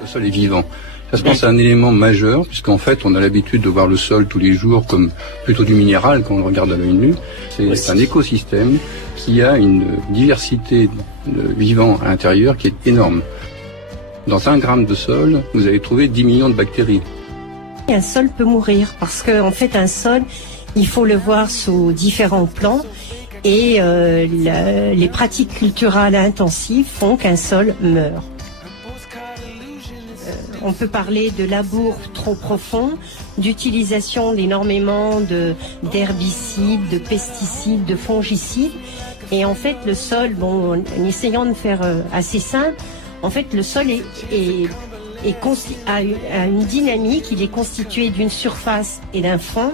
Le sol est vivant. Ça, je pense, c'est un élément majeur, puisqu'en fait, on a l'habitude de voir le sol tous les jours comme plutôt du minéral quand on le regarde à l'œil nu. C'est un écosystème qui a une diversité de vivants à l'intérieur qui est énorme. Dans 1 gramme de sol, vous allez trouver 10 millions de bactéries. Un sol peut mourir parce qu'en fait, un sol, il faut le voir sous différents plans. Et les pratiques culturales intensives font qu'un sol meurt. On peut parler de labour trop profond, d'utilisation d'énormément d'herbicides, de pesticides, de fongicides. Et en fait, le sol, bon, en essayant de faire assez simple, en fait, le sol a une dynamique, il est constitué d'une surface et d'un fond.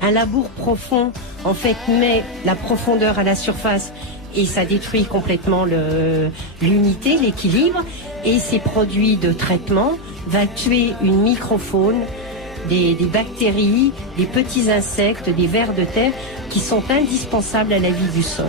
Un labour profond, en fait, met la profondeur à la surface et ça détruit complètement l'unité, l'équilibre. Et ces produits de traitement va tuer une microfaune, des bactéries, des petits insectes, des vers de terre qui sont indispensables à la vie du sol.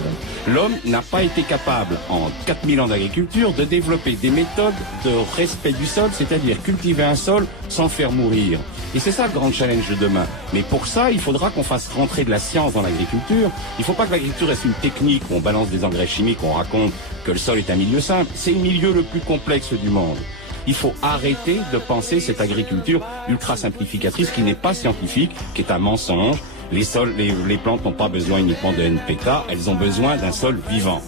L'homme n'a pas été capable, en 4000 ans d'agriculture, de développer des méthodes de respect du sol, c'est-à-dire cultiver un sol sans le faire mourir. Et c'est ça le grand challenge de demain. Mais pour ça, il faudra qu'on fasse rentrer de la science dans l'agriculture. Il ne faut pas que l'agriculture reste une technique où on balance des engrais chimiques, on raconte que le sol est un milieu simple. C'est le milieu le plus complexe du monde. Il faut arrêter de penser cette agriculture ultra simplificatrice qui n'est pas scientifique, qui est un mensonge. Les plantes n'ont pas besoin uniquement de NPK, elles ont besoin d'un sol vivant.